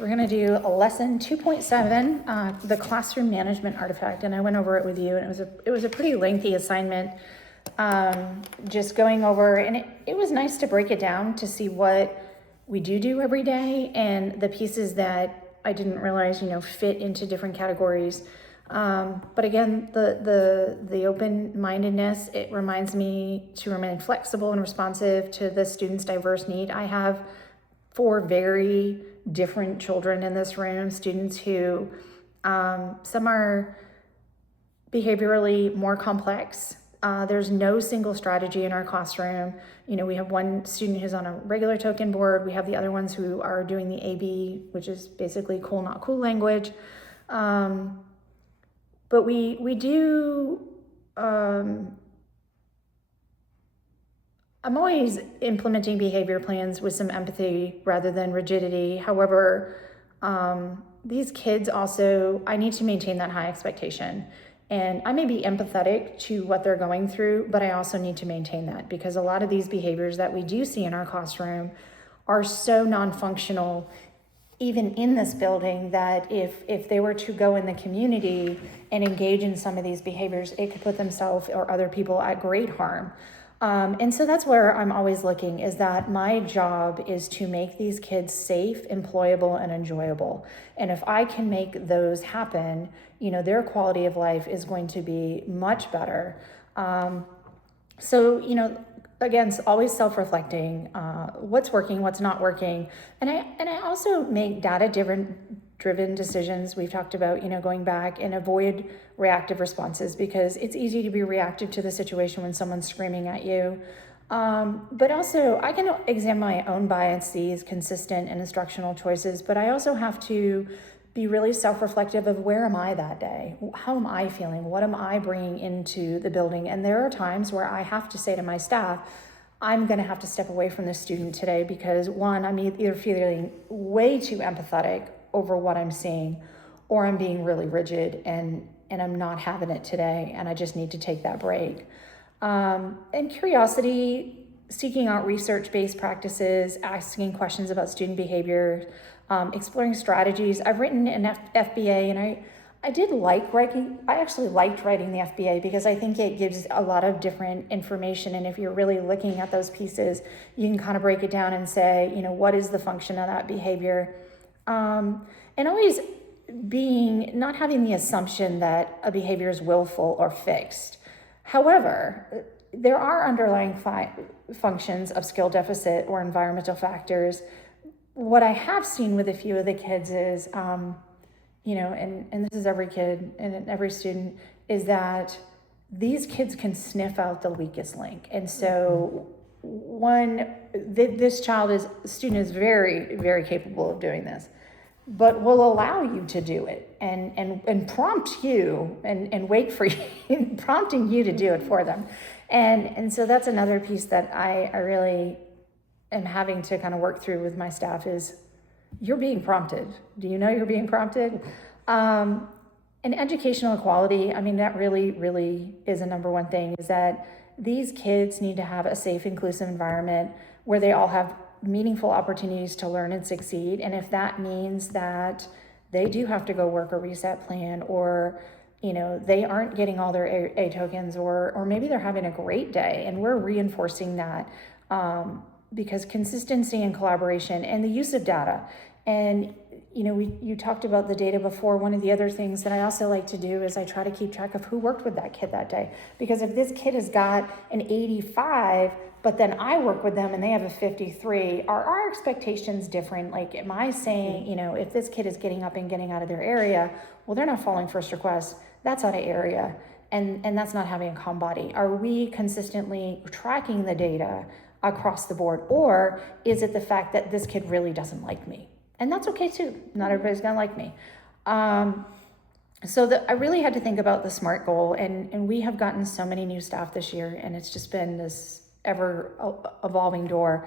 So we're going to do a lesson 2.7, the classroom management artifact, and I went over it with you, and it was a pretty lengthy assignment, just going over, and it was nice to break it down to see what we do every day and the pieces that I didn't realize, fit into different categories. But again, the open-mindedness, it reminds me to remain flexible and responsive to the student's diverse need. I have 4 very different children in this room, students who, some are behaviorally more complex. There's no single strategy in our classroom. We have one student who's on a regular token board. We have the other ones who are doing the AB, which is basically cool, not cool language. But we do, I'm always implementing behavior plans with some empathy rather than rigidity. However, these kids also, I need to maintain that high expectation. And I may be empathetic to what they're going through, but I also need to maintain that because a lot of these behaviors that we do see in our classroom are so non-functional, even in this building, that if they were to go in the community and engage in some of these behaviors, it could put themselves or other people at great harm. And so that's where I'm always looking, is that my job is to make these kids safe, employable, and enjoyable. And if I can make those happen, their quality of life is going to be much better. So, again, always self-reflecting, what's working, what's not working. And I also make data-driven decisions. We've talked about, going back and avoid reactive responses because it's easy to be reactive to the situation when someone's screaming at you. But also I can examine my own biases, consistent and instructional choices, but I also have to be really self-reflective of where am I that day? How am I feeling? What am I bringing into the building? And there are times where I have to say to my staff, I'm going to have to step away from this student today because one, I'm either feeling way too empathetic over what I'm seeing, or I'm being really rigid and I'm not having it today, and I just need to take that break. And curiosity, seeking out research-based practices, asking questions about student behavior, exploring strategies. I've written an FBA, and I did like writing. I actually liked writing the FBA because I think it gives a lot of different information, and if you're really looking at those pieces, you can kind of break it down and say, what is the function of that behavior? And always not having the assumption that a behavior is willful or fixed. However, there are underlying functions of skill deficit or environmental factors. What I have seen with a few of the kids is, and this is every kid and every student, is that these kids can sniff out the weakest link. And so this student is very, very capable of doing this, but will allow you to do it and prompt you and wait for you, prompting you to do it for them. And so that's another piece that I really am having to kind of work through with my staff is you're being prompted. Do you know you're being prompted? And educational equality, that really, really is a number one thing, is that these kids need to have a safe, inclusive environment where they all have meaningful opportunities to learn and succeed. And if that means that they do have to go work a reset plan, or they aren't getting all their A tokens, or maybe they're having a great day, and we're reinforcing that, because consistency and collaboration and the use of data. And you talked about the data before. One of the other things that I also like to do is I try to keep track of who worked with that kid that day. Because if this kid has got an 85, but then I work with them and they have a 53, are our expectations different? Like, am I saying, if this kid is getting up and getting out of their area, well, they're not following first request, that's out of area, and that's not having a calm body. Are we consistently tracking the data across the board? Or is it the fact that this kid really doesn't like me? And that's okay too. Not everybody's gonna like me. So I really had to think about the SMART goal, and we have gotten so many new staff this year, and it's just been this ever evolving door.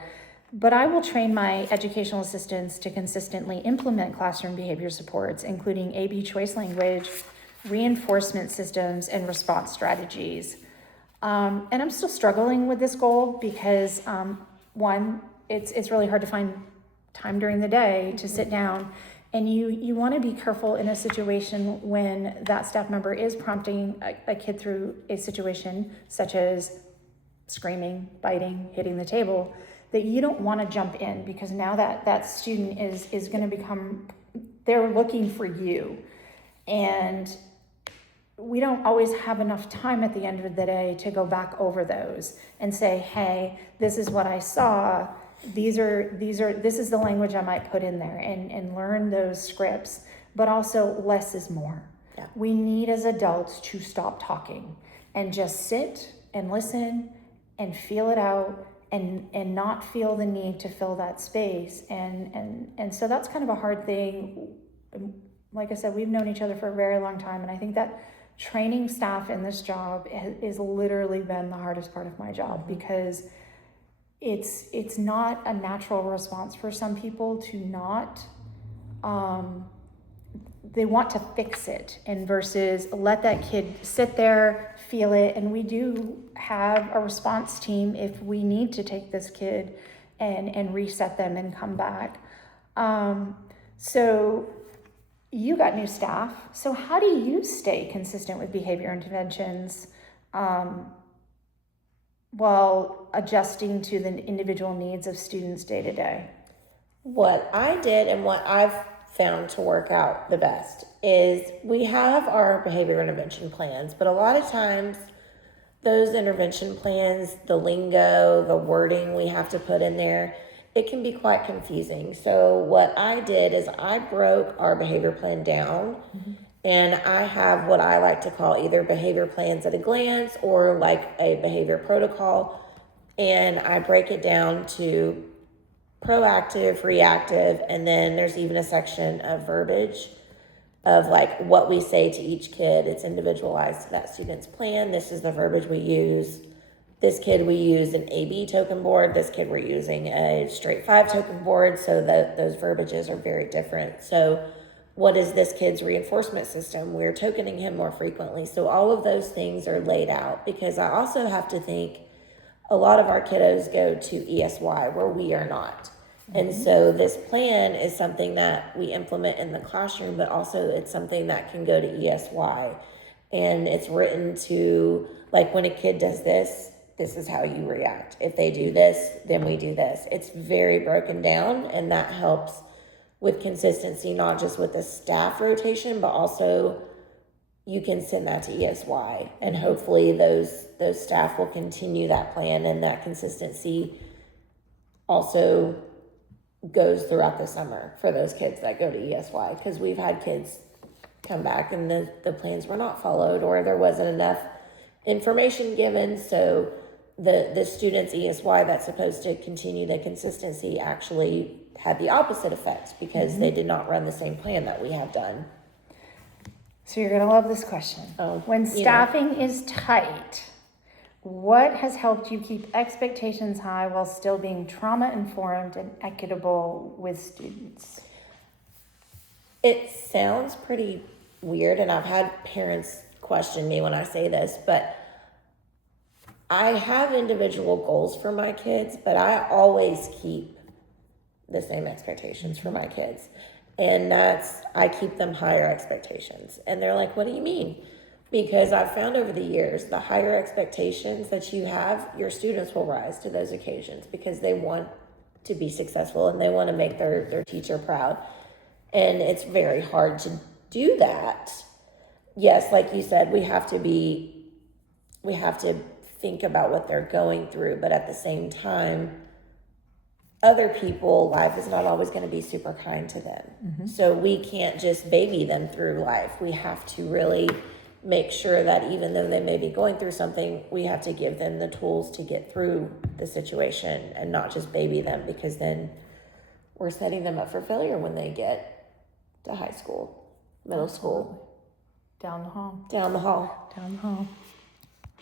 But I will train my educational assistants to consistently implement classroom behavior supports, including AB choice language, reinforcement systems, and response strategies. And I'm still struggling with this goal because one, it's really hard to find time during the day to sit down And you want to be careful in a situation when that staff member is prompting a kid through a situation such as screaming, biting, hitting the table, that you don't want to jump in, because now that student is going to become, they're looking for you. And we don't always have enough time at the end of the day to go back over those and say, hey, this is what I saw. This is the language I might put in there, and learn those scripts. But also, less is more. Yeah. We need as adults to stop talking and just sit and listen and feel it out, and not feel the need to fill that space. And so that's kind of a hard thing. Like I said, we've known each other for a very long time, and I think that training staff in this job has literally been the hardest part of my job, because it's not a natural response for some people to not, they want to fix it, and versus let that kid sit there, feel it. And we do have a response team if we need to take this kid and reset them and come back. So you got new staff. So how do you stay consistent with behavior interventions while adjusting to the individual needs of students day to day? What I did, and what I've found to work out the best, is we have our behavior intervention plans, but a lot of times those intervention plans, the lingo, the wording we have to put in there, it can be quite confusing. So what I did is I broke our behavior plan down, and I have what I like to call either behavior plans at a glance or like a behavior protocol. And I break it down to proactive, reactive, and then there's even a section of verbiage of like what we say to each kid. It's individualized to that student's plan. This is the verbiage we use. This kid, we used an AB token board. This kid, we're using a straight 5 token board. So that those verbiages are very different. So what is this kid's reinforcement system? We're tokening him more frequently. So all of those things are laid out, because I also have to think a lot of our kiddos go to ESY where we are not. And so this plan is something that we implement in the classroom, but also it's something that can go to ESY. And it's written to, like, when a kid does this, this is how you react. If they do this, then we do this. It's very broken down, and that helps with consistency, not just with the staff rotation, but also you can send that to ESY, and hopefully those staff will continue that plan, and that consistency also goes throughout the summer for those kids that go to ESY, because we've had kids come back and the plans were not followed, or there wasn't enough information given. So the students ESY that's supposed to continue the consistency actually had the opposite effect, because they did not run the same plan that we have done. So you're going to love this question. When staffing is tight, what has helped you keep expectations high while still being trauma-informed and equitable with students? It sounds pretty weird, and I've had parents question me when I say this, but I have individual goals for my kids, but I always keep the same expectations for my kids. And I keep them higher expectations. And they're like, what do you mean? Because I've found over the years, the higher expectations that you have, your students will rise to those occasions, because they want to be successful and they want to make their teacher proud. And it's very hard to do that. Yes, like you said, we have to think about what they're going through, but at the same time, other people, life is not always going to be super kind to them. So we can't just baby them through life. We have to really make sure that even though they may be going through something, we have to give them the tools to get through the situation and not just baby them, because then we're setting them up for failure when they get to high school, middle school. Down the hall. Down the hall. Down the hall.